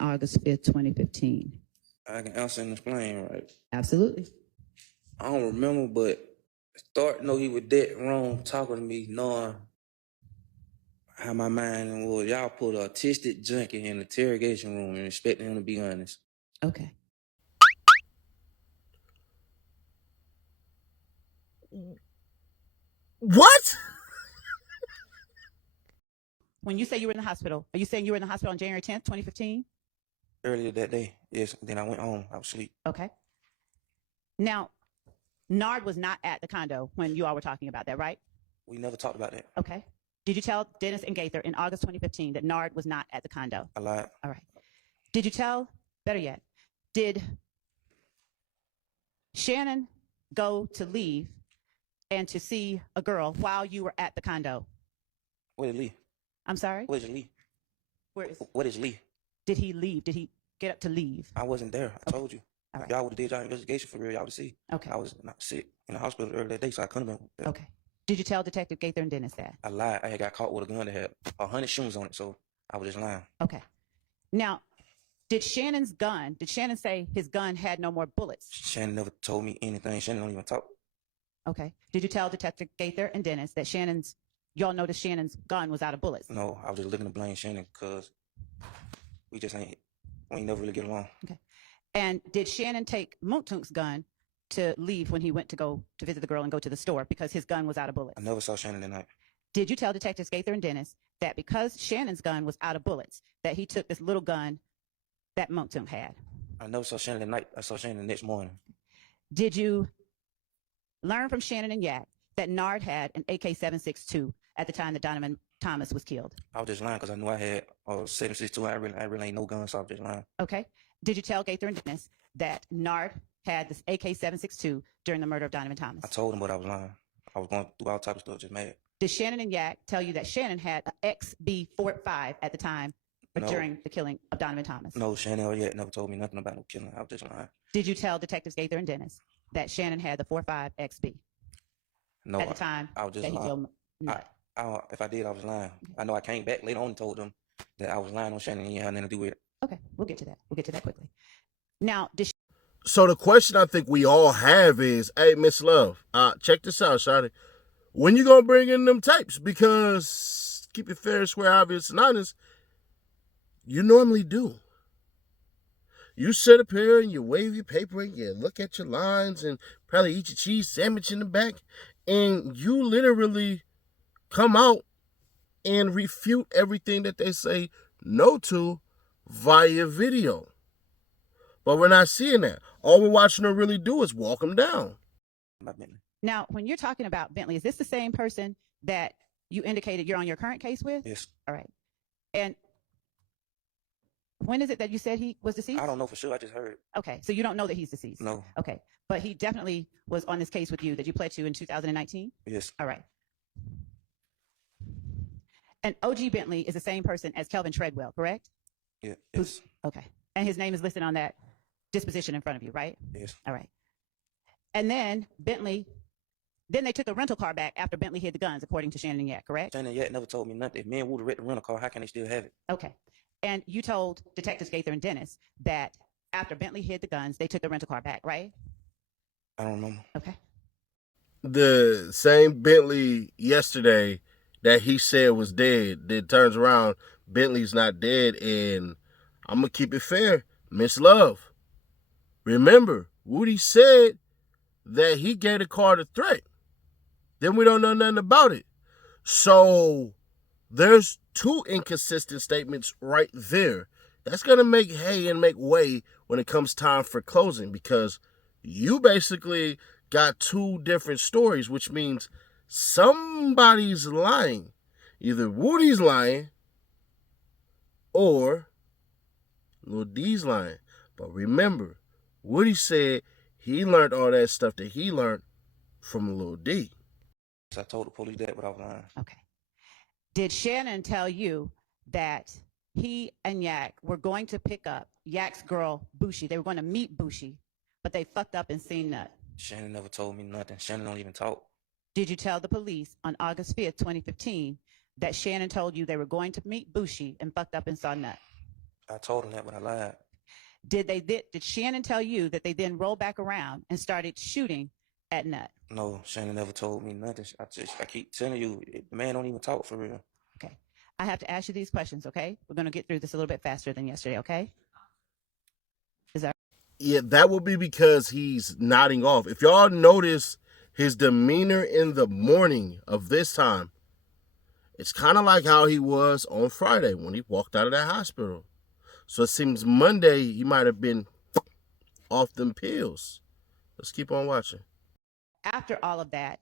on August 5th, 2015? I can answer and explain, right? Absolutely. I don't remember, but start know he was dead wrong talking to me, knowing how my mind was. Y'all put a autistic junkie in the interrogation room and expecting him to be honest. Okay. What? When you say you were in the hospital, are you saying you were in the hospital on January 10th, 2015? Earlier that day, yes. Then I went home. I was asleep. Okay. Now, Nard was not at the condo when you all were talking about that, right? We never talked about that. Okay. Did you tell Dennis and Gaither in August 2015 that Nard was not at the condo? I lied. All right. Did you tell, better yet, did Shannon go to leave and to see a girl while you were at the condo? Where did Lee? I'm sorry? Where's Lee? Where is? What is Lee? Did he leave? Did he get up to leave? I wasn't there. I told you. All right. Y'all would have did y'all investigation for real. Y'all would see. Okay. I was not sick in the hospital earlier that day, so I couldn't have been there. Okay. Did you tell Detective Gaither and Dennis that? I lied. I had got caught with a gun that had 100 shoes on it, so I was just lying. Okay. Now, did Shannon say his gun had no more bullets? Shannon never told me anything. Shannon don't even talk. Okay. Did you tell Detective Gaither and Dennis that y'all noticed Shannon's gun was out of bullets? No, I was just looking to blame Shannon because we ain't never really get along. Okay. And did Shannon take Muntunk's gun to leave when he went to go to visit the girl and go to the store because his gun was out of bullets? I never saw Shannon that night. Did you tell Detectives Gaither and Dennis that because Shannon's gun was out of bullets, that he took this little gun that Muntunk had? I never saw Shannon that night. I saw Shannon the next morning. Did you learn from Shannon and Yak that Nard had an AK-762 at the time that Donovan Thomas was killed? I was just lying because I knew I had 762. I really ain't no gun, so I was just lying. Okay. Did you tell Gaither and Dennis that Nard had this AK-762 during the murder of Donovan Thomas? I told him, but I was lying. I was going through all type of stuff, just mad. Did Shannon and Yak tell you that Shannon had an XB-45 at the time during the killing of Donovan Thomas? No, Shannon or Yak never told me nothing about no killing. I was just lying. Did you tell Detectives Gaither and Dennis that Shannon had the 45 XB? No, at the time I was just that he lying. killed If I did, I was lying. I know I came back later on and told them that I was lying on Shannon and he had nothing to do with it. Okay, we'll get to that. We'll get to that quickly. Now, So the question I think we all have is, hey, Miss Love, check this out, Shawty. When you gonna bring in them tapes? Because keep it fair, square, obvious, and honest, you normally do. You sit up here and you wave your paper and you look at your lines and probably eat your cheese sandwich in the back, and you literally come out and refute everything that they say no to via video. But we're not seeing that. All we're watching her really do is walk them down. Now, when you're talking about Bentley, is this the same person that you indicated you're on your current case with? Yes. All right. And when is it that you said he was deceased? I don't know for sure. I just heard. Okay. So you don't know that he's deceased? No. Okay. But he definitely was on this case with you that you pled to in 2019? Yes. All right. And OG Bentley is the same person as Kelvin Treadwell, correct? Yeah. Yes. Okay. And his name is listed on that disposition in front of you, right? Yes. All right. And then they took the rental car back after Bentley hid the guns, according to Shannon and Yak, correct? Shannon and Yak never told me nothing. If me and Wood wrecked the rental car, how can they still have it? Okay. And you told Detectives Gaither and Dennis that after Bentley hid the guns, they took the rental car back, right? I don't remember. Okay. The same Bentley yesterday that he said was dead, that turns around, Bentley's not dead, and I'm going to keep it fair. Miss Love, remember, Woody said that he gave the car the threat. Then we don't know nothing about it. So there's two inconsistent statements right there. That's going to make hay and make way when it comes time for closing, because you basically got two different stories, which means somebody's lying. Either Woody's lying or Lil D's lying. But remember, Woody said he learned all that stuff that he learned from Lil D. So I told the police that, but I was lying. Okay. Did Shannon tell you that he and Yak were going to pick up Yak's girl, Bushi? They were going to meet Bushi, but they fucked up and seen Nut. Shannon never told me nothing. Shannon don't even talk. Did you tell the police on August 5th, 2015, that Shannon told you they were going to meet Bushi and fucked up and saw Nut? I told him that, but I lied. Did Shannon tell you that they then rolled back around and started shooting at Nut? No, Shannon never told me nothing. I keep telling you, the man don't even talk for real. Okay. I have to ask you these questions, okay? We're going to get through this a little bit faster than yesterday, okay? Yeah, that would be because he's nodding off. If y'all notice his demeanor in the morning of this time, it's kind of like how he was on Friday when he walked out of that hospital. So it seems Monday he might have been off them pills. Let's keep on watching. After all of that,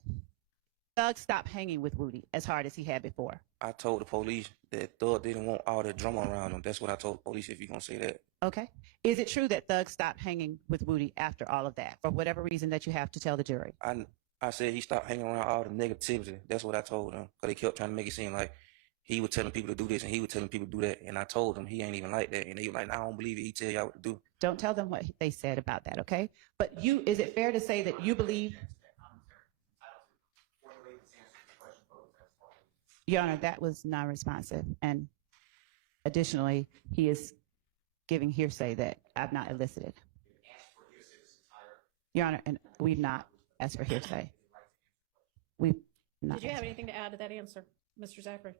Thug stopped hanging with Woody as hard as he had before. I told the police that Thug didn't want all that drama around him. That's what I told the police, if you're going to say that. Okay. Is it true that Thug stopped hanging with Woody after all of that, for whatever reason that you have to tell the jury? I said he stopped hanging around all the negativity. That's what I told him. Because they kept trying to make it seem like he was telling people to do this and he was telling people to do that. And I told him he ain't even like that. And they were like, I don't believe it. He tell y'all what to do. Don't tell them what they said about that, okay? But is it fair to say that you believe? Your Honor, that was non-responsive. And additionally, he is giving hearsay that I've not elicited. Your Honor, and we've not asked for hearsay. We've not. Did you have anything to add to that answer, Mr. Zachary?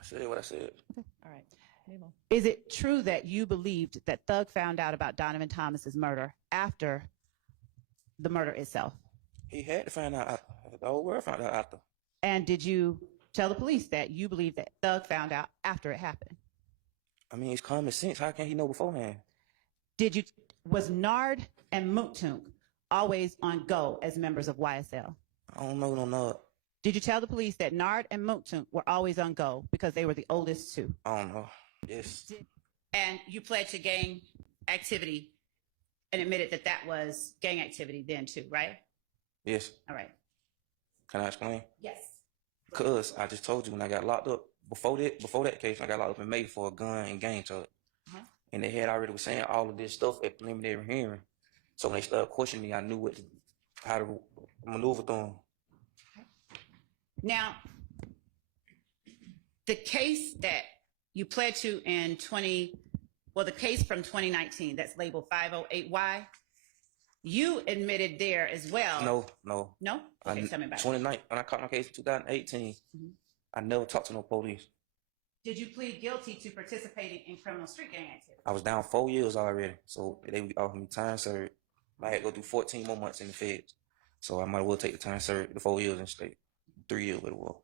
I said what I said. All right, move on. Is it true that you believed that Thug found out about Donovan Thomas's murder after the murder itself? He had to find out after. The whole world found out after. And did you tell the police that you believe that Thug found out after it happened? I mean, it's common sense. How can he know beforehand? Was Nard and Mooktunk always on go as members of YSL? I don't know no Nard. Did you tell the police that Nard and Mooktunk were always on go because they were the oldest two? I don't know. Yes. And you pledged to gang activity and admitted that that was gang activity then too, right? Yes. All right. Can I explain? Yes. Because I just told you when I got locked up, before that case, I got locked up in May for a gun and gang charge. And they had already was saying all of this stuff at preliminary hearing. So when they started questioning me, I knew how to maneuver through them. Now, the case that you pled to in the case from 2019 that's labeled 508Y, you admitted there as well. No. No? Okay, tell me about it. 29, when I caught my case in 2018, I never talked to no police. Did you plead guilty to participating in criminal street gang activity? I was down 4 years already, so they offered me time served. I had to go through 14 more months in the feds. So I might as well take the time served, the 4 years and stay 3 years with the war.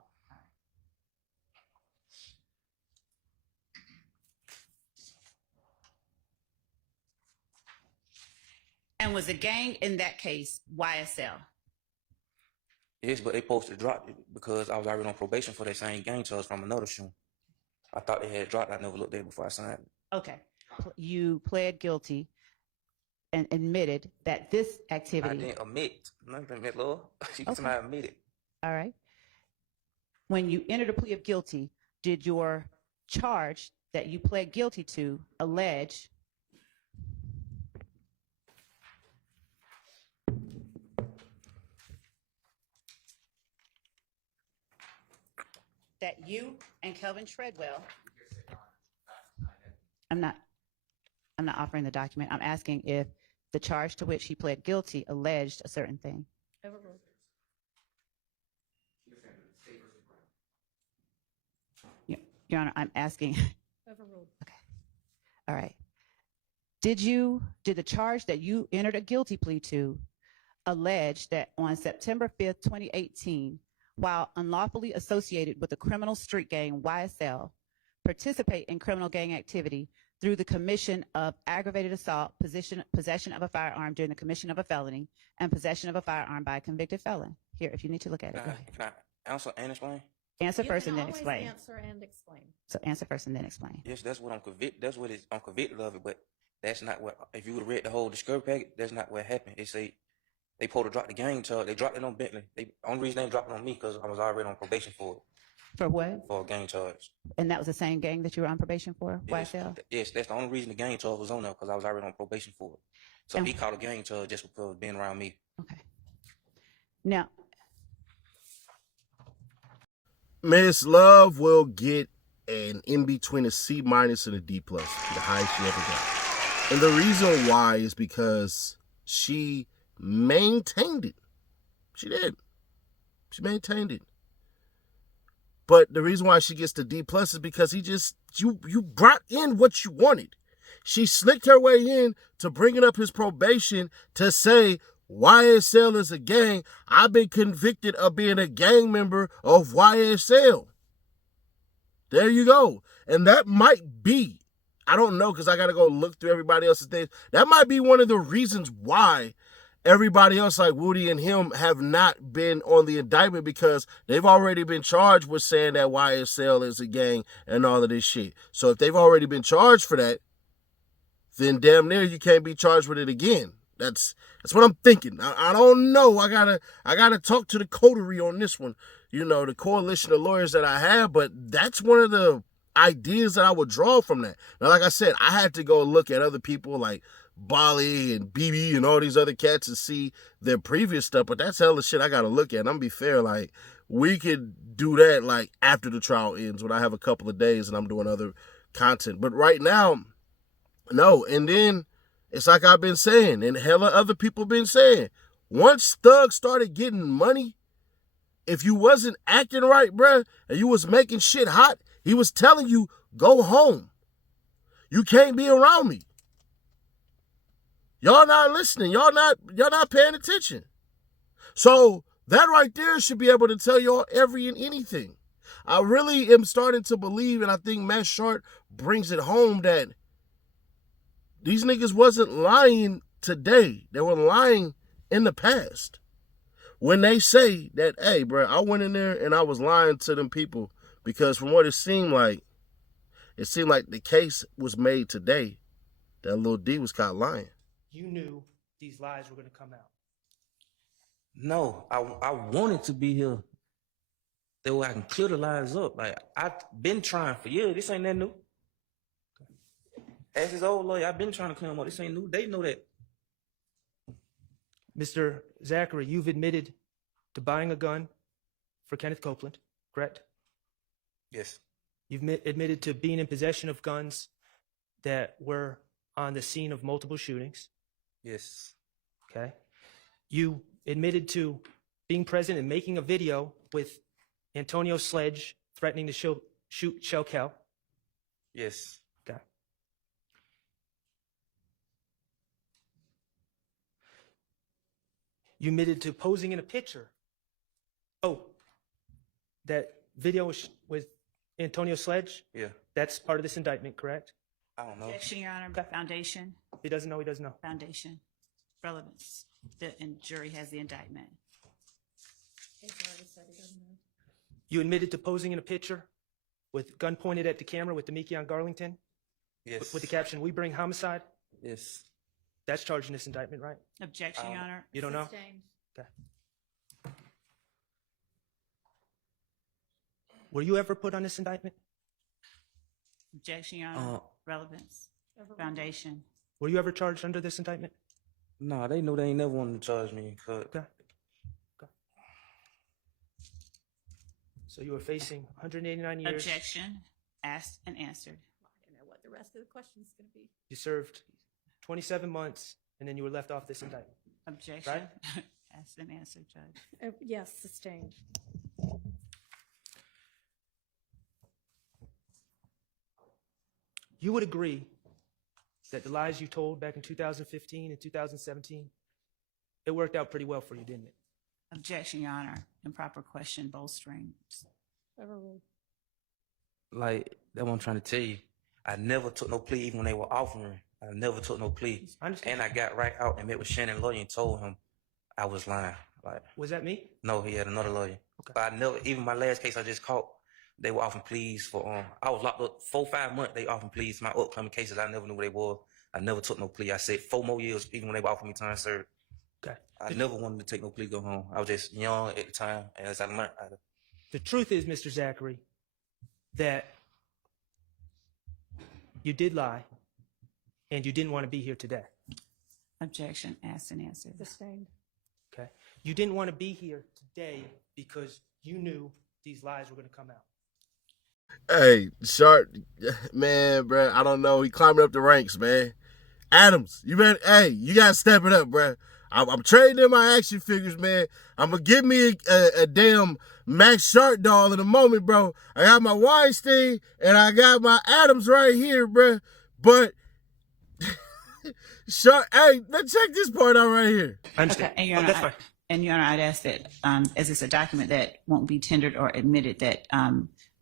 And was the gang in that case YSL? Yes, but they supposed to drop it because I was already on probation for that same gang charge from another shoe. I thought they had dropped. I never looked at it before I signed it. Okay. You pled guilty and admitted that this activity. I didn't admit nothing, Lord. She Okay. somebody admitted. All right. When you entered a plea of guilty, did your charge that you pled guilty to allege that you and Kelvin Treadwell? I'm not offering the document. I'm asking if the charge to which he pled guilty alleged a certain thing. Overruled. Your Honor, I'm asking. Overruled. Okay. All right. Did the charge that you entered a guilty plea to allege that on September 5th, 2018, while unlawfully associated with the criminal street gang YSL, participate in criminal gang activity through the commission of aggravated assault, possession of a firearm during the commission of a felony, and possession of a firearm by a convicted felon? Here, if you need to look at it, go ahead. Can I answer and explain? Answer You first can and then always explain. answer and explain. So answer first and then explain. Yes, that's what I'm convicted. That's what I'm convicted of it. But that's not what. If you would have read the whole discovery packet, that's not what happened. They say they supposed to drop the gang charge. They dropped it on Bentley. Only reason they dropped it on me because I was already on probation for it. For what? For a gang charge. And that was the same gang that you were on probation for, Yes, YSL? yes, that's the only reason the gang charge was on there because I was already on probation for it. So And- he called a gang charge just because of being around me. Okay. Now, Miss Love will get and in between a C- and a D+, the highest she ever got. And the reason why is because she maintained it. She did. She maintained it. But the reason why she gets the D+ is because you brought in what you wanted. She slicked her way in to bringing up his probation to say YSL is a gang. I've been convicted of being a gang member of YSL. There you go. And that might be, I don't know, because I got to go look through everybody else's things. That might be one of the reasons why everybody else like Woody and him have not been on the indictment, because they've already been charged with saying that YSL is a gang and all of this shit. So if they've already been charged for that, then damn near you can't be charged with it again. That's what I'm thinking. I don't know. I gotta talk to the coterie on this one. You know, the coalition of lawyers that I have, but that's one of the ideas that I would draw from that. Now, like I said, I had to go look at other people like Bali and BB and all these other cats and see their previous stuff, but that's hella shit I gotta look at. And I'm gonna be fair, like, we could do that like after the trial ends when I have a couple of days and I'm doing other content. But right now, no. And then it's like I've been saying, and hella other people been saying, once Thug started getting money, if you wasn't acting right, bruh, and you was making shit hot, he was telling you, go home. You can't be around me. Y'all not listening. Y'all not paying attention. So that right there should be able to tell y'all every and anything. I really am starting to believe, and I think Matt Short brings it home, that these niggas wasn't lying today. They were lying in the past. When they say that, hey, bro, I went in there and I was lying to them people, because from what it seemed like the case was made today that Lil D was caught lying. You knew these lies were going to come out. No, I wanted to be here. That way I can clear the lies up. Like, I've been trying for years. This ain't that new. As his old lawyer, I've been trying to clear him up. This ain't new. They know that. Mr. Zachary, you've admitted to buying a gun for Kenneth Copeland, correct? Yes. You've admitted to being in possession of guns that were on the scene of multiple shootings, Yes. okay? You admitted to being present and making a video with Antonio Sledge threatening to shoot Shell Cal. Yes. Okay. You admitted to posing in a picture. Oh, that video with Antonio Sledge? Yeah. That's part of this indictment, correct? I don't know. Objection, Your Honor. Okay. Foundation. He doesn't know, he doesn't know. Foundation. Relevance. The jury has the indictment. You admitted to posing in a picture with gun pointed at the camera with Demekion Garlington Yes. with the caption, "We bring homicide." Yes. That's charged in this indictment, right? Objection, Your Honor. You don't know? Sustained. Okay. Were you ever put on this indictment? Objection, Your Honor. Relevance. Foundation. Were you ever charged under this indictment? Nah, they know they ain't never wanted to charge me. Okay. Okay. So you were facing 189 years. Objection. Asked and answered. I don't know what the rest of the question's going to be. You served 27 months, and then you were left off this indictment. Objection. Right? Asked and answered, Judge. Yes, sustained. You would agree that the lies you told back in 2015 and 2017, it worked out pretty well for you, didn't it? Objection, Your Honor. Improper question, bolstering. Overruled. Like, that's what I'm trying to tell you. I never took no plea even when they were offering. I never took no plea. I understand. And I got right out and met with Shannon lawyer and told him I was lying. Like, Was that me? no, he had another lawyer. Okay. But I never, even my last case I just caught, they were offering pleas for, I was locked up 4-5 months. They offering pleas for my upcoming cases. I never knew what they were. I never took no plea. I said 4 more years, even when they were offering me time served. Okay. I never wanted to take no plea, go home. I was just young at the time. And as I learned, The truth is, Mr. Zachary, that you did lie and you didn't want to be here today. Objection. Asked and answered. Sustained. Okay. You didn't want to be here today because you knew these lies were going to come out. Hey, Sharp, man, bro, I don't know. He climbing up the ranks, man. Adams, you ready? Hey, you gotta step it up, bro. I'm trading in my action figures, man. I'm gonna give me a damn Max Sharp doll in a moment, bro. I got my Weinstein and I got my Adams right here, bro. But Sharp, hey, let's check this part out right here. I understand. And Your Oh, Honor, that's fine. and Your Honor, I'd ask that, as it's a document that won't be tendered or admitted, that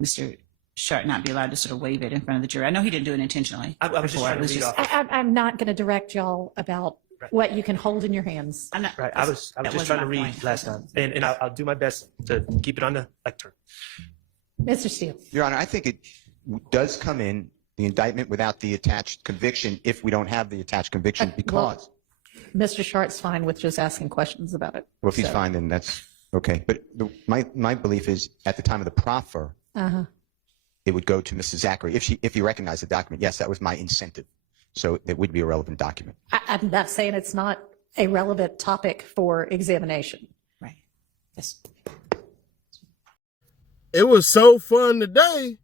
Mr. Sharp not be allowed to sort of waive it in front of the jury. I know he didn't do it intentionally. I was just before. trying It to was read just- off. I'm not going to direct y'all about Right. what you can hold in your hands. I'm not, Right. I was that just wasn't trying to my read point. last time, and I'll do my best to keep it on the lectern. Mr. Steele. Your Honor, I think it does come in, the indictment without the attached conviction, if we don't have the attached conviction, because, Mr. Sharp's fine with just asking questions about it. well, if he's So, fine, then that's okay. But my belief is, at the time of the proffer, Uh-huh. it would go to Mrs. Zachary. If you recognize the document, yes, that was my incentive. So it would be a relevant document. I'm not saying it's not a relevant topic for examination. Right. Yes. It was so fun today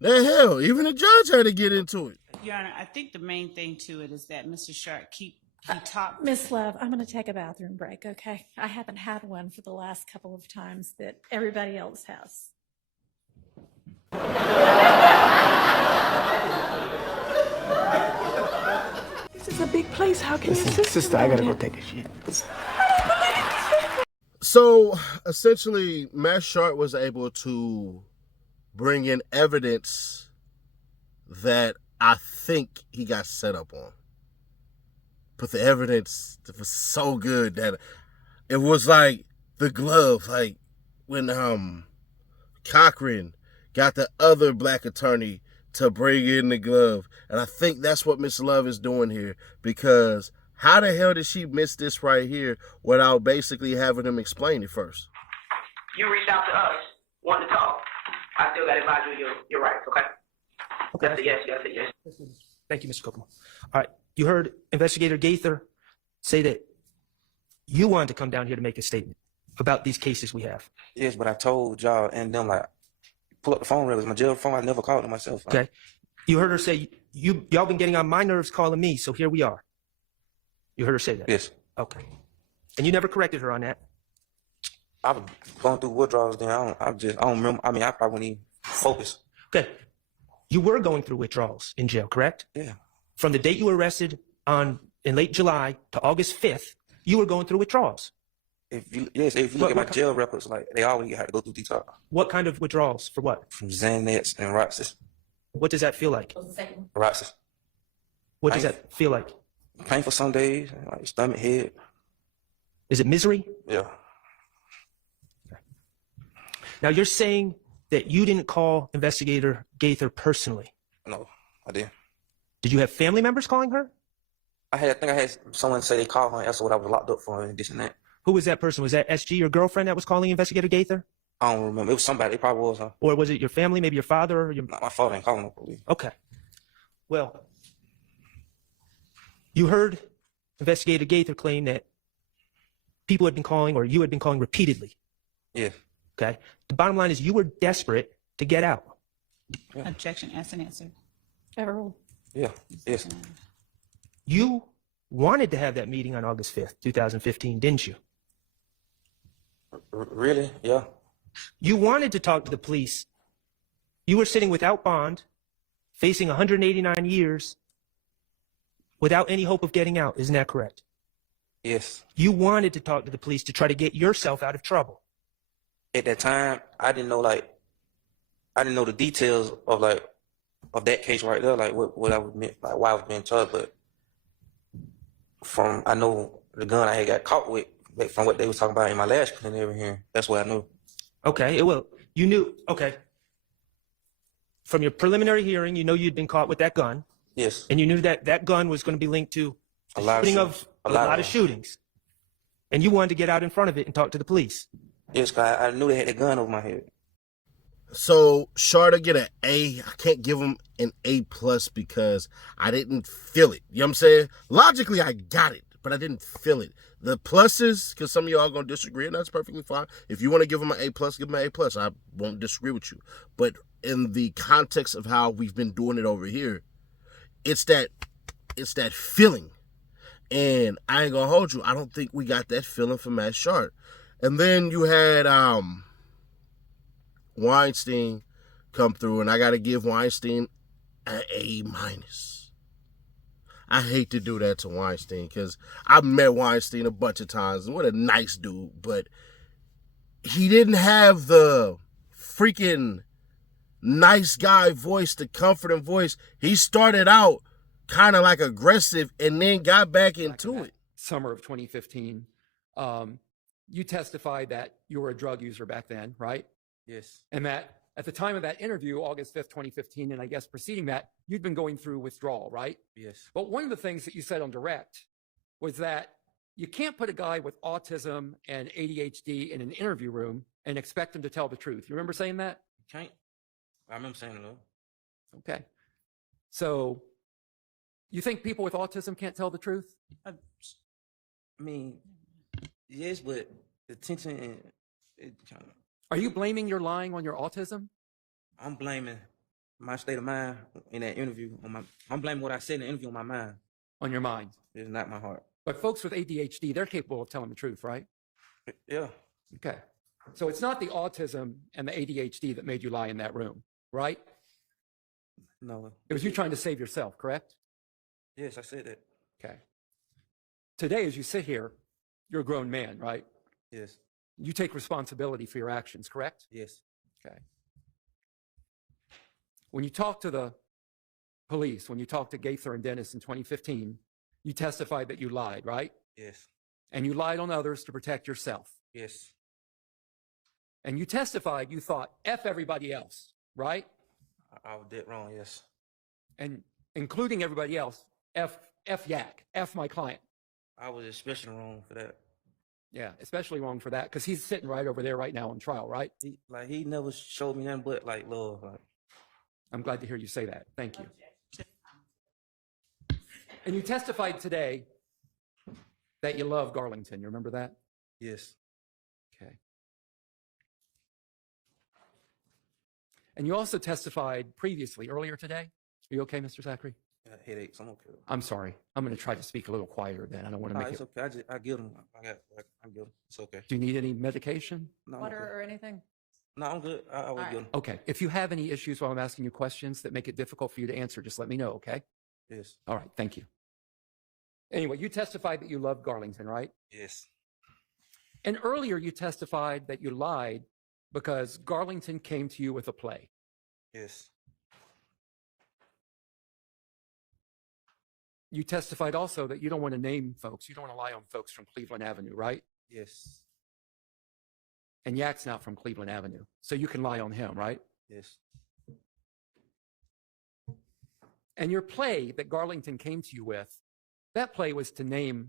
that hell, even the judge had to get into it. Your Honor, I think the main thing to it is that Mr. Sharp he talked. Miss Love, I'm going to take a bathroom break, okay? I haven't had one for the last couple of times that everybody else has. This is a big place. How can your Sister, I gotta go take a shit. So essentially, Matt Sharp was able to bring in evidence that I think he got set up on. But the evidence was so good that it was like the glove, like when Cochran got the other black attorney to bring in the glove. And I think that's what Miss Love is doing here, because how the hell did she miss this right here without basically having him explain it first? You reached out to us, wanting to talk. I still got to advise you your rights, okay? Okay. That's a yes, yes, a yes. Thank you, Mr. Kokomo. All right. You heard Investigator Gaither say that you wanted to come down here to make a statement about these cases we have. Yes, but I told y'all and them, like, pull up the phone. It was my jail phone. I never called it myself. Okay. You heard her say, y'all been getting on my nerves calling me, so here we are. You heard her say that? Yes. Okay. And you never corrected her on that? I was going through withdrawals then. I don't remember. I mean, I probably wouldn't even focus. Okay. You were going through withdrawals in jail, correct? Yeah. From the date you were arrested in late July to August 5th, you were going through withdrawals. If you look at my jail records, like, they always had to go through detox. What kind of withdrawals? For what? From Xanax and Roxas. What does that feel like? Roxas. What does that feel like? Painful some days, like stomach, head. Is it misery? Yeah. Now you're saying that you didn't call Investigator Gaither personally. No, I didn't. Did you have family members calling her? I think I had someone say they called her and asked her what I was locked up for and this and that. Who was that person? Was that SG, your girlfriend, that was calling Investigator Gaither? I don't remember. It was somebody. It probably was her. Or was it your family, maybe your father? Or your... Not my father ain't calling no police. Okay. Well, you heard Investigator Gaither claim that people had been calling, or you had been calling repeatedly. Yeah. Okay. The bottom line is you were desperate to get out. Objection. Ask and answer. Overruled. Yeah. Yes. You wanted to have that meeting on August 5th, 2015, didn't you? Really? Yeah. You wanted to talk to the police. You were sitting without bond, facing 189 years, without any hope of getting out. Isn't that correct? Yes. You wanted to talk to the police to try to get yourself out of trouble. At that time, I didn't know the details of that case right there, like what I was meant, like why I was being charged. But I know the gun I had got caught with, like, from what they was talking about in my last preliminary hearing. That's what I knew. Okay, well, you knew, okay. From your preliminary hearing, you know you'd been caught with that gun, Yes. and you knew that that gun was going to be linked to A the lot of shooting shootings. of a lot of shootings. And you wanted to get out in front of it and talk to the police. Yes, 'cause I knew they had a gun over my head. So Sharda get an A. I can't give him an A+ because I didn't feel it. You know what I'm saying? Logically, I got it, but I didn't feel it. The pluses, because some of y'all are gonna disagree, and that's perfectly fine. If you want to give him an A plus, give him an A plus. I won't disagree with you. But in the context of how we've been doing it over here, it's that feeling. And I ain't gonna hold you. I don't think we got that feeling from Matt Sharp. And then you had Weinstein come through, and I gotta give Weinstein an A minus. I hate to do that to Weinstein because I've met Weinstein a bunch of times, and what a nice dude, but he didn't have the freaking nice guy voice, the comforting voice. He started out kind of like aggressive and then got back into it. Summer of 2015, you testified that you were a drug user back then, right? Yes. And that at the time of that interview, August 5th, 2015, and I guess preceding that, you'd been going through withdrawal, right? Yes. But one of the things that you said on direct was that you can't put a guy with autism and ADHD in an interview room and expect him to tell the truth. You remember saying that? Can't. I remember saying it though. Okay. So you think people with autism can't tell the truth? I mean, yes, but the tension and it kind of. Are you blaming your lying on your autism? I'm blaming my state of mind in that interview I'm blaming what I said in the interview on my mind. On your mind? It's not my heart. But folks with ADHD, they're capable of telling the truth, right? Yeah. Okay. So it's not the autism and the ADHD that made you lie in that room, right? No. It was you trying to save yourself, correct? Yes, I said that. Okay. Today, as you sit here, you're a grown man, right? Yes. You take responsibility for your actions, correct? Yes. Okay. When you talk to the police, when you talk to Gaither and Dennis in 2015, you testified that you lied, right? Yes. And you lied on others to protect yourself. Yes. And you testified you thought, F everybody else, right? I was dead wrong, yes. And including everybody else, F Yak, F my client. I was especially wrong for that. Yeah, especially wrong for that because he's sitting right over there right now on trial, right? He never showed me nothing but like love. Like. I'm glad to hear you say that. Thank you. And you testified today that you love Garlington. You remember that? Yes. Okay. And you also testified previously, earlier today. Are you okay, Mr. Zachary? I got headaches. I'm okay. I'm sorry. I'm going to try to speak a little quieter then. I don't want to make It's it. okay. I get them. I get them. It's okay. Do you need any medication? No, I'm Water okay. or anything? No, I'm good. I will right. get them. Okay. If you have any issues while I'm asking you questions that make it difficult for you to answer, just let me know, okay? Yes. All right. Thank you. Anyway, you testified that you loved Garlington, right? Yes. And earlier you testified that you lied because Garlington came to you with a play. Yes. You testified also that you don't want to name folks. You don't want to lie on folks from Cleveland Avenue, right? Yes. And Yak's not from Cleveland Avenue. So you can lie on him, right? Yes. And your play that Garlington came to you with, that play was to name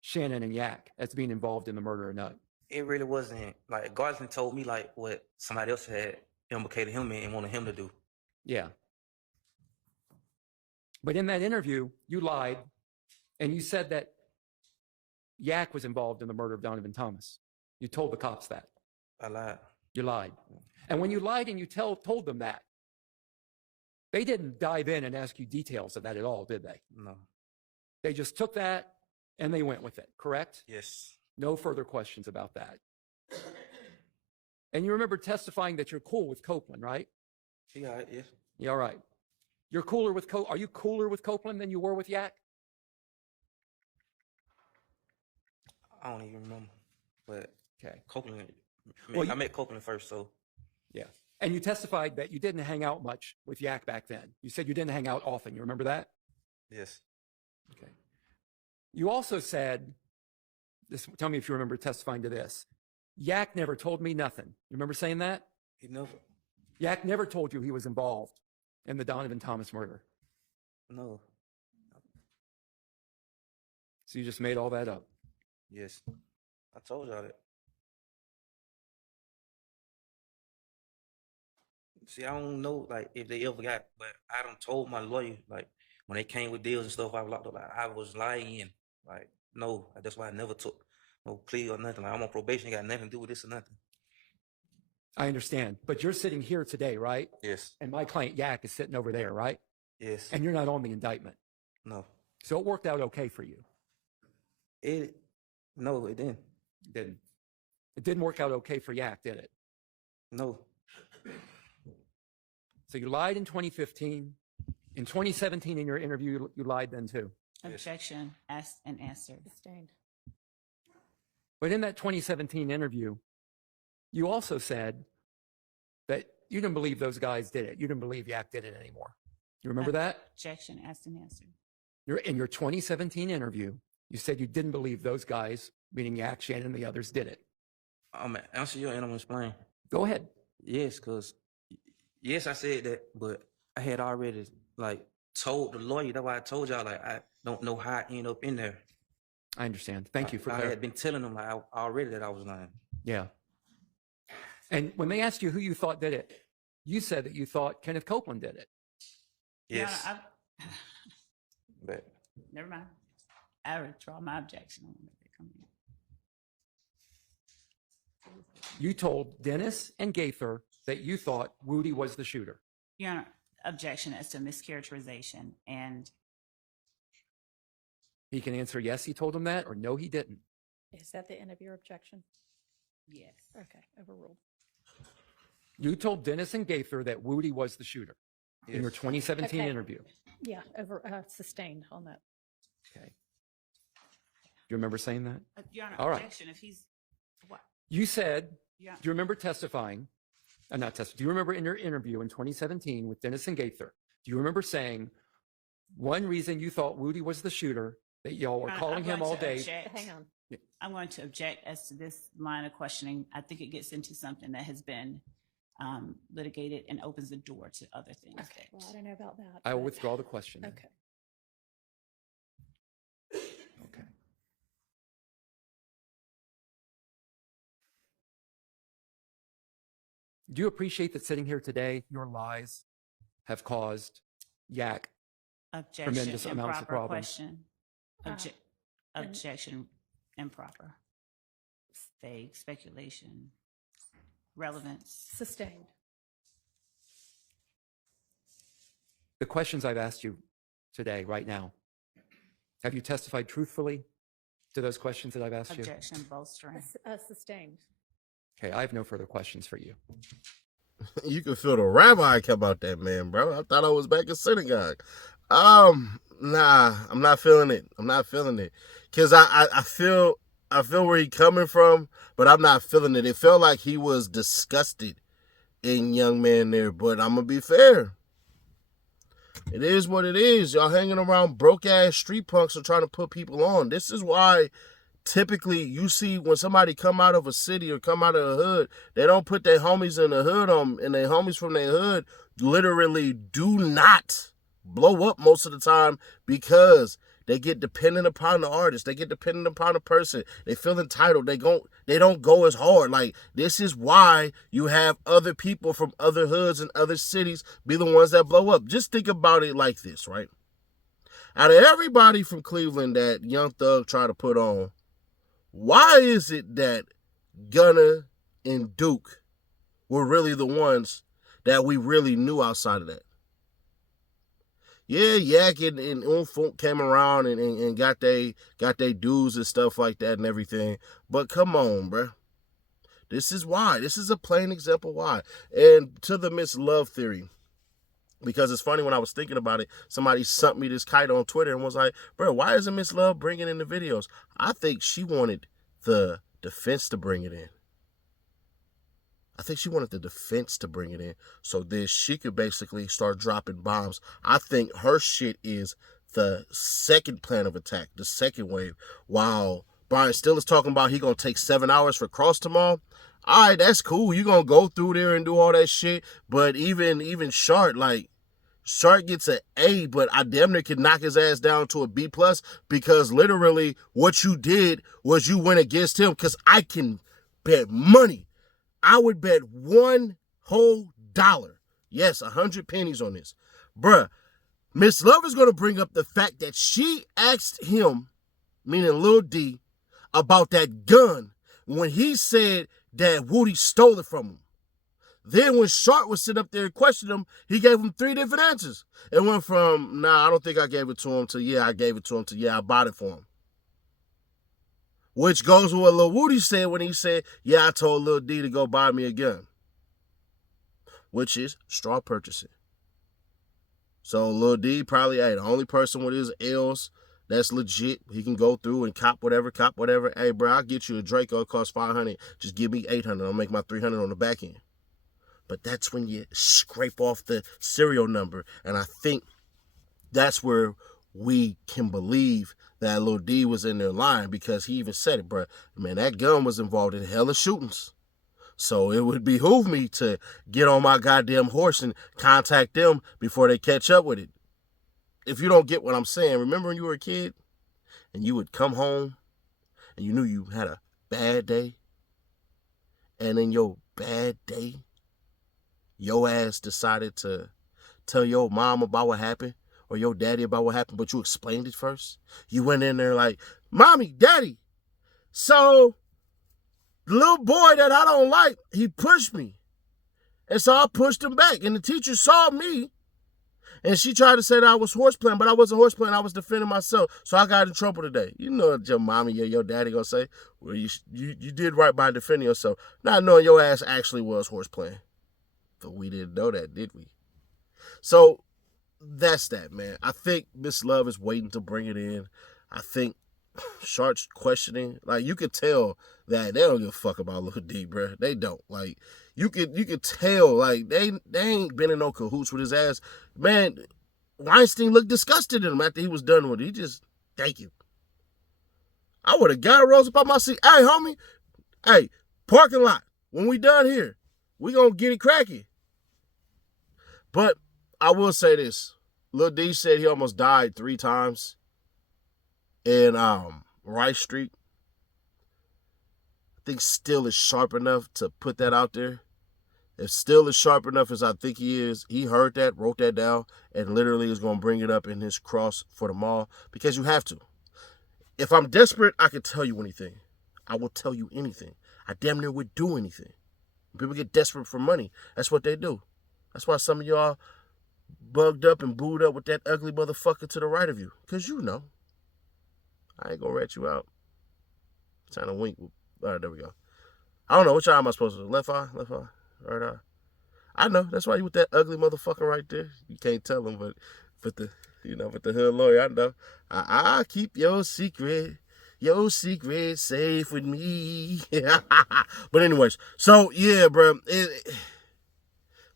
Shannon and Yak as being involved in the murder of Nutt. It really wasn't. Like, Garlington told me, like, what somebody else had implicated him in and wanted him to do. Yeah. But in that interview, you lied and you said that Yak was involved in the murder of Donovan Thomas. You told the cops that. I lied. You lied. And when you lied and you told them that, they didn't dive in and ask you details of that at all, did they? No. They just took that and they went with it, correct? Yes. No further questions about that. And you remember testifying that you're cool with Copeland, right? Yeah, yes. Yeah, all right. You're cooler with Are you cooler with Copeland than you were with Yak? I don't even remember. But Okay. Copeland, Well, I met Copeland first, so. Yeah. And you testified that you didn't hang out much with Yak back then. You said you didn't hang out often. You remember that? Yes. Okay. You also said, tell me if you remember testifying to this. Yak never told me nothing. You remember saying that? He never. Yak never told you he was involved in the Donovan Thomas murder. No. So you just made all that up. Yes. I told y'all that. See, I don't know, like, if they ever got, but I done told my lawyer, like, when they came with deals and stuff, I was like, I was lying. Like, no, that's why I never took no plea or nothing. Like, I'm on probation, got nothing to do with this or nothing. I understand. But you're sitting here today, right? Yes, And my client Yak is sitting over there, right? yes, And you're not on the indictment. no. So it worked out okay for you. No, it didn't. Didn't. It didn't work out okay for Yak, did it? No, So you lied in 2015. In 2017, in your interview, you lied then too. Objection, asked and answered. Sustained. But in that 2017 interview, you also said that you didn't believe those guys did it. You didn't believe Yak did it anymore. You remember that? Objection, asked and answered. In your 2017 interview, you said you didn't believe those guys, meaning Yak, Shannon, and the others, did it. I'm gonna answer you and I'm gonna explain. Go ahead. Yes, yes, I said that, but I had already like told the lawyer. That's why I told y'all like I don't know how I end up in there. I understand. Thank you for I that. had been telling them like already that I was lying. Yeah. And when they asked you who you thought did it, you said that you thought Kenneth Copeland did it. Your Yes, Honor, but never mind. I withdraw my objection. On when they come in. You told Dennis and Gaither that you thought Woody was the shooter. Your Honor, objection as to mischaracterization and He can answer yes, he told him that, or no, he didn't. Is that the end of your objection? yes. Okay, overruled. You told Dennis and Gaither that Woody was the shooter in your 2017 Okay. interview. Yeah, sustained on that. Okay. Do you remember saying that? Your Honor, All right. objection if he's what? You said, Yeah. do you remember testifying? Not testifying. Do you remember in your interview in 2017 with Dennis and Gaither? Do you remember saying one reason you thought Woody was the shooter, that y'all were Your Honor, calling I'm him going all to day? object. Hang on. I'm going to object as to this line of questioning. I think it gets into something that has been litigated and opens the door to other things. Okay, well, I don't know about that. I will but- withdraw the question. then. Okay. Okay. Do you appreciate that sitting here today, your lies have caused Yak? Objection, Tremendous amounts of improper problems. question. Uh, and- Objection, improper. Vague, speculation, relevance. Sustained. The questions I've asked you today, right now, have you testified truthfully to those questions that I've asked you? Objection, bolstering. Sustained. Okay, I have no further questions for you. You can feel the rabbi come out that man, bro. I thought I was back in synagogue. Nah, I'm not feeling it. I'm not feeling it. Cause I feel where he coming from, but I'm not feeling it. It felt like he was disgusted in young man there, but I'm gonna be fair. It is what it is. Y'all hanging around broke ass street punks and trying to put people on. This is why typically you see when somebody come out of a city or come out of a hood, they don't put their homies in the hood on, and their homies from their hood literally do not blow up most of the time because they get dependent upon the artist. They get dependent upon the person. They feel entitled. They don't go as hard. Like, this is why you have other people from other hoods and other cities be the ones that blow up. Just think about it like this, right? Out of everybody from Cleveland that Young Thug tried to put on, why is it that Gunna and Duke were really the ones that we really knew outside of that? Yeah, Yak and Funk came around and got they dues and stuff like that and everything. But come on, bruh. This is why. This is a plain example why. And to the Miss Love theory, because it's funny when I was thinking about it, somebody sent me this kite on Twitter and was like, bro, why isn't Miss Love bringing in the videos? I think she wanted the defense to bring it in. I think she wanted the defense to bring it in so that she could basically start dropping bombs. I think her shit is the second plan of attack, the second wave. While Brian Still is talking about he going to take 7 hours for Cross tomorrow. All right, that's cool. You going to go through there and do all that shit. But even Shark, like, Shark gets an A, but I damn near could knock his ass down to a B+ because literally what you did was you went against him, because I can bet money. I would bet $1 whole, yes, 100 pennies on this. Bruh, Miss Love is going to bring up the fact that she asked him meaning Lil D, about that gun when he said that Woody stole it from him. Then when Sharp was sitting up there and questioned him, he gave him 3 different answers. It went from, nah, I don't think I gave it to him, to yeah, I gave it to him, to yeah, I bought it for him. Which goes with what Lil Woody said when he said, yeah, I told Lil D to go buy me a gun. Which is straw purchasing. So Lil D probably, hey, the only person with his L's that's legit, he can go through and cop whatever. Hey, bro, I'll get you a Draco, it costs $500. Just give me $800. I'll make my $300 on the back end. But that's when you scrape off the serial number. And I think that's where we can believe that Lil D was in there lying, because he even said it, bro. Man, that gun was involved in hella shootings. So it would behoove me to get on my goddamn horse and contact them before they catch up with it. If you don't get what I'm saying, remember when you were a kid and you would come home and you knew you had a bad day, and in your bad day, your ass decided to tell your mom about what happened or your daddy about what happened, but you explained it first? You went in there like, Mommy, Daddy, so the little boy that I don't like, he pushed me. And so I pushed him back. And the teacher saw me, and she tried to say that I was horseplaying, but I wasn't horseplaying. I was defending myself. So I got in trouble today. You know what your mommy or your daddy gonna say? Well, you did right by defending yourself, not knowing your ass actually was horseplaying. But we didn't know that, did we? So that's that, man. I think Miss Love is waiting to bring it in. I think Sharp's questioning, like, you could tell that they don't give a fuck about Lil D, bro. They don't. Like, you could tell, like, they ain't been in no cahoots with his ass. Man, Weinstein looked disgusted at him after he was done with it. He just, thank you. I would have got rose up on my seat. Hey, homie, hey, parking lot. When we done here, we gonna get it cracking. But I will say this. Lil D said he almost died 3 times in Rice Street. I think Still is sharp enough to put that out there. If Still is sharp enough as I think he is, he heard that, wrote that down, and literally is going to bring it up in his cross for the mall, because you have to. If I'm desperate, I can tell you anything. I will tell you anything. I damn near would do anything. People get desperate for money. That's what they do. That's why some of y'all bugged up and booed up with that ugly motherfucker to the right of you. Because you know. I ain't going to rat you out. Trying to wink. All right, there we go. I don't know. Which eye am I supposed to do? Left eye? Left eye? Right eye? I know. That's why you with that ugly motherfucker right there. You can't tell him, but the hood lawyer, I know. I keep your secret safe with me. But anyways, so yeah, bro.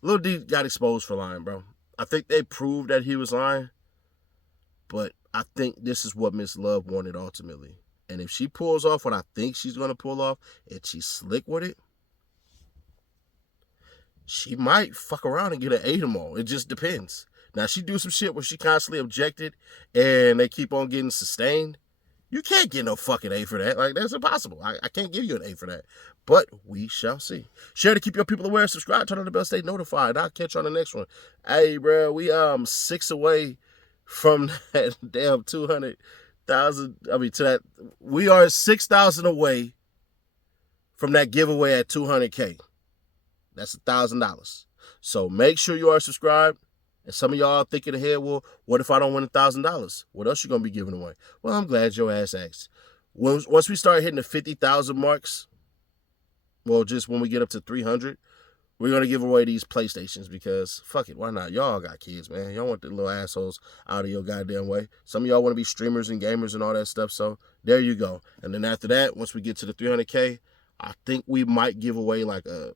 Lil D got exposed for lying, bro. I think they proved that he was lying, but I think this is what Miss Love wanted ultimately. And if she pulls off what I think she's going to pull off, and she's slick with it, she might fuck around and get an A tomorrow. It just depends. Now, she do some shit where she constantly objected and they keep on getting sustained. You can't get no fucking A for that. Like, that's impossible. I can't give you an A for that. But we shall see. Share to keep your people aware. Subscribe. Turn on the bell. Stay notified. I'll catch you on the next one. Hey, bro, we 6 away from that damn 200,000. To that. We are 6,000 away from that giveaway at 200K. That's $1,000. So make sure you are subscribed. And some of y'all thinking ahead, well, what if I don't win $1,000? What else you going to be giving away? Well, I'm glad your ass asked. Once we start hitting the 50,000 marks, well, just when we get up to 300, we're going to give away these PlayStations, because fuck it, why not? Y'all got kids, man. Y'all want the little assholes out of your goddamn way. Some of y'all want to be streamers and gamers and all that stuff, so there you go. And then after that, once we get to the 300K, I think we might give away like a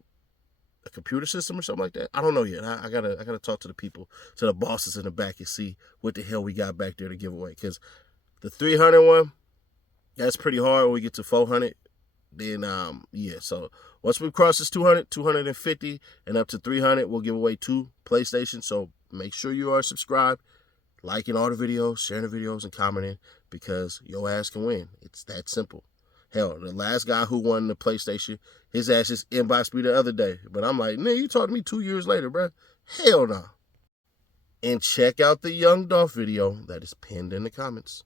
computer system or something like that. I don't know yet. I gotta talk to the people, to the bosses in the back, and see what the hell we got back there to give away. Because the 300 one, that's pretty hard. When we get to 400, then yeah. So once we cross this 200, 250, and up to 300, we'll give away 2 PlayStations. So make sure you are subscribed, liking all the videos, sharing the videos, and commenting, because your ass can win. It's that simple. Hell, the last guy who won the PlayStation, his ass just inboxed me the other day. But I'm like, man, you talked to me 2 years later, bro. Hell no. And check out the Young Dolph video that is pinned in the comments.